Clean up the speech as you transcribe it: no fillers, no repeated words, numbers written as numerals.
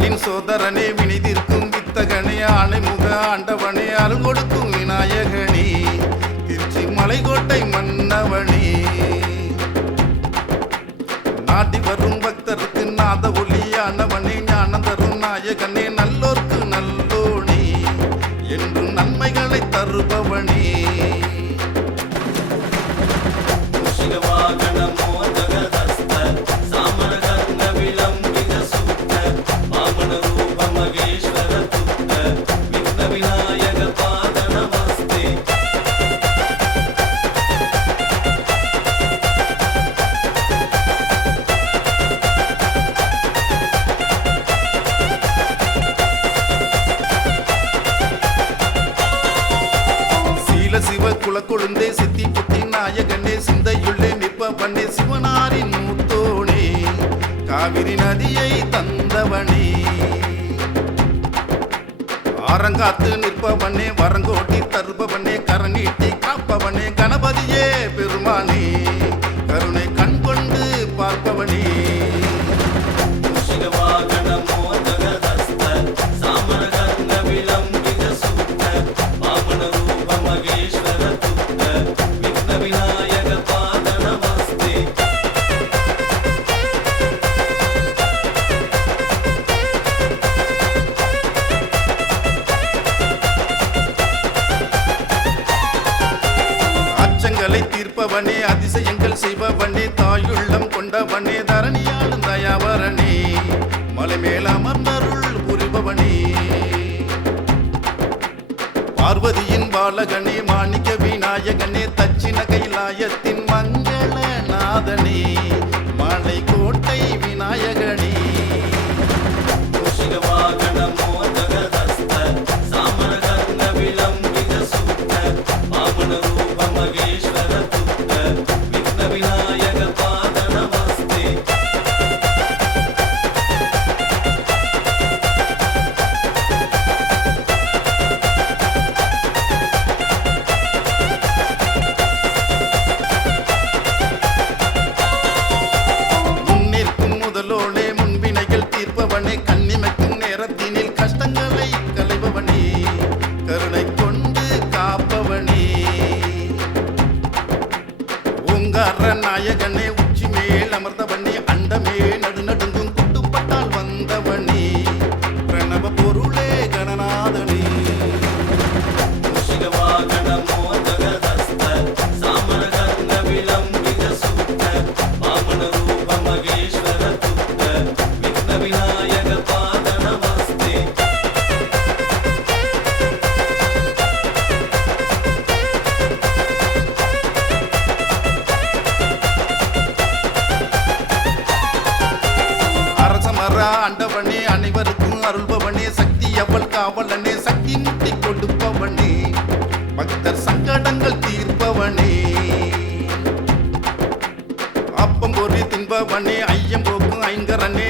அம்மனின் சோதரனே வினிதிருக்கும் வித்தகனே ஆணைமுக ஆண்டவனே அருள் கொடுக்கும் விநாயகனே திருச்சி மலைக்கோட்டை மன்னவனே நாட்டி வரும் பக்தருக்கு நாத ஒளியானவனே ஞானம் தரும் நாயகனே நல்லோர்க்கு நல்லோனே என்றும் நன்மைகளை தருபவனே சிவ குலக்கொழுந்தே சித்தி புத்தி நாயகனே சிந்தையுள்ளே நிற்பவனே சிவனாரின் மூத்தோனே காவிரி நதியை தந்தவனே ஆரங்காத்து நிற்பவனே வரங்கோட்டி தருபவனே கரநீட்டி காப்பவனே கணபதியே பெருமானே கருணை கண் கொண்டு பார்ப்பவனே தீர்ப்பவனே அதிசயங்கள் செய்பவனே தாயுள்ளம் கொண்டவனே தரணியாளும் தயாவரனே மலை மேல் அமர்ந்தருள் புரிபவனே பார்வதியின் பாலகனே மாணிக்க விநாயகனே தட்சிண கைலாயத்தின் மங்கள நாதனே மலை கோட்டை விநாயகனே நாயகனே உச்சி மேல் அமர்ந்தவனே அண்டமே நடுநடுங்கும் குட்டுப்பட்டால் வந்தவனே பிரணவ பொருளே கணநாதனே ஆண்டவனே அனைவருக்கும் அருள்பவனே சக்தி அவள் காவலனே சக்தி முட்டி கொடுப்பவனே பக்தர் சங்கடங்கள் தீர்ப்பவனே அப்பம் பொறி தின்பவனே ஐயம் போக்கும் ஐங்கரனே